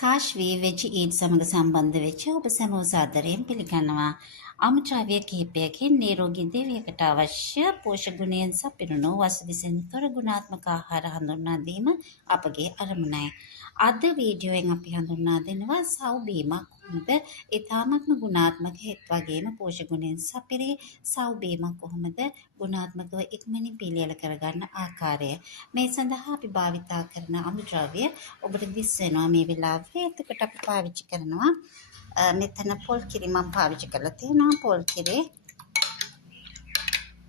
කාශ්වී veg ඊට් සමග සම්බන්ධ වෙච්ච ඔබ සැමෝ සාදරයෙන් පිළිගන්නවා. අමුද්‍රව්‍ය කිහිපයකින් නිරෝගී දිවියකට අවශ්‍ය පෝෂක ගුණයන් සපිරුණු වසවිසෙන් තොර ගුණාත්මක ආහාර හඳුන්වා දීම අපගේ අරමුණයි. අද වීඩියෝවෙන් අපි හඳුන්වා දෙනවා සව් බීමක් කොහොමද ඊ타ත්ම ගුණාත්මක හෙත් වගේම පෝෂක ගුණයන් සපිරි සව් බීමක් කොහොමද ගුණාත්මකව ඉක්මනින් පිළියෙල කරගන්න ආකාරය. මේ සඳහා අපි භාවිතා කරන අමුද්‍රව්‍ය ඔබට දිස් වෙනවා මේ වෙලාවේ. එතකොට අපි පාවිච්චි කරනවා මෙතන පොල් කිරි මම පාවිච්චි කරලා තියෙනවා. පොල් කිරි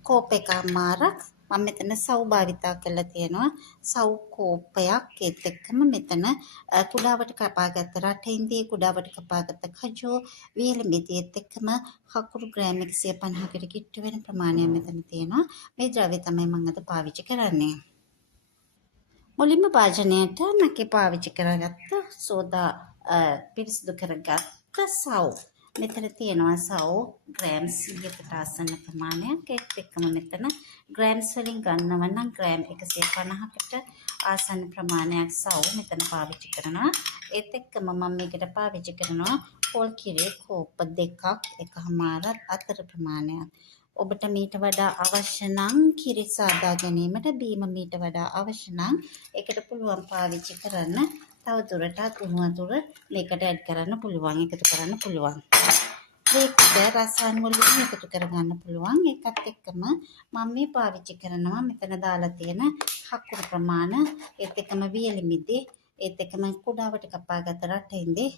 කෝප එකමාරක් මම මෙතන සව් භාවිතා කරලා තියෙනවා. සව් කෝපයක් ඒත් එක්කම මෙතන කුඩාවට කපාගත්ත රටින්දී කුඩාවට කපාගත්ත කජු වීලමිතියත් එක්කම කකුරු ග්‍රෑම් 150කට කිට්ටු වෙන ප්‍රමාණයක් මෙතන තියෙනවා. මේ ද්‍රව්‍ය තමයි මම අද පාවිච්චි කරන්නේ. මුලින්ම භාජනයට මම පාවිච්චි කරගත්ත සෝදා පිරිසිදු කරගත්ත සව්. මෙතන තියෙනවා සව් ග්‍රෑම් 100කට ආසන්න ප්‍රමාණයක්. ඒත් එක්කම මෙතන ග්‍රෑම්ස් වලින් ගන්නව නම් ග්‍රෑම් 150කට ආසන්න ප්‍රමාණයක් සව් මෙතන පාවිච්චි කරනවා. ඒත් එක්කම මම මේකට පාවිච්චි කරනවා පොල් කිරි කෝප දෙකක් එකමාරක් අතර ප්‍රමාණයක්. ඔබට මීට වඩා අවශ්‍ය නම් කිරි සාදා ගැනීමට බීම මීට වඩා අවශ්‍ය නම් ඒකට පුළුවන් පාවිච්චි කරන්න. තව දුරටත් උණු වතුර මේකට ඇඩ් කරන්න පුළුවන්, එකතු කරන්න පුළුවන්. මේකට රසායන වලින් එකතු කරගන්න පුළුවන්. ඒකත් එක්කම මම මේ පාවිච්චි කරනවා මෙතන දාලා තියෙන හකුරු ප්‍රමාණ, ඒත් එක්කම වියලි මිදි, ඒත් එක්කම කුඩාවට කපාගත්ත රටින්දී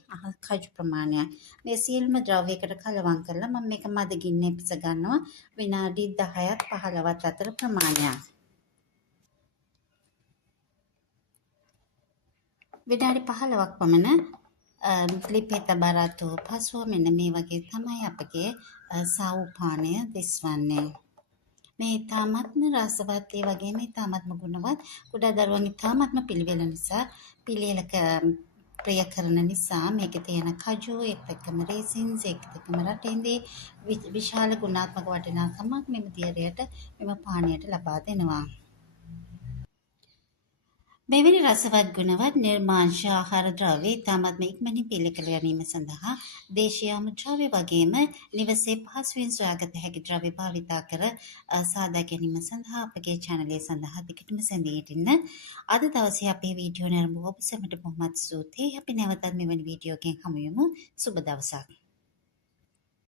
කජු ප්‍රමාණය. මේ සියලුම ද්‍රව්‍යයකට කලවම් කරලා මම මේක මද ගින්නේ පිස ගන්නවා විනාඩි 10ත් 15ත් අතර ප්‍රමාණයක්. විනාඩි 15ක් පමණ ලිපේ තබාරතු පසුව මෙන්න මේ වගේ තමයි අපගේ සව් පානය දිස්වන්නේ. මේ ඊ타ත්ම රසවත් ඒ වගේම ඊ타ත්ම ගුණවත් කුඩා දරුවන් ඊ타ත්ම පිළිවෙල නිසා පිළියෙලක ප්‍රිය කරන නිසා මේකේ තියෙන කජු ඒත් එක්කම රේසින්ස් ඒත් එක්කම රටින්දී විශාල ගුණාත්මක වටිනාකමක් මෙම දියරයට මෙම පානයට ලබා දෙනවා. මෙවැනි රසවත් ගුණවත් නිර්මාංශ ආහාර ද්‍රව්‍ය ඉතාමත්ම ඉක්මනින් පිළියෙල කර ගැනීම සඳහා දේශීය අමුද්‍රව්‍ය වගේම නිවසේ පහසුවෙන් සොයාගත හැකි ද්‍රව්‍ය භාවිතා කර සාදා ගැනීම සඳහා අපගේ channel එක සඳහා දිගටම සැදී සිටින්න. අද දවසේ අපේ වීඩියෝ නරඹුව ඔබ සැමට බොහොමත් ස්තුතියි. අපි නැවතත් මෙවැනි වීඩියෝ එකකින් හමු වෙමු. සුබ දවසක්.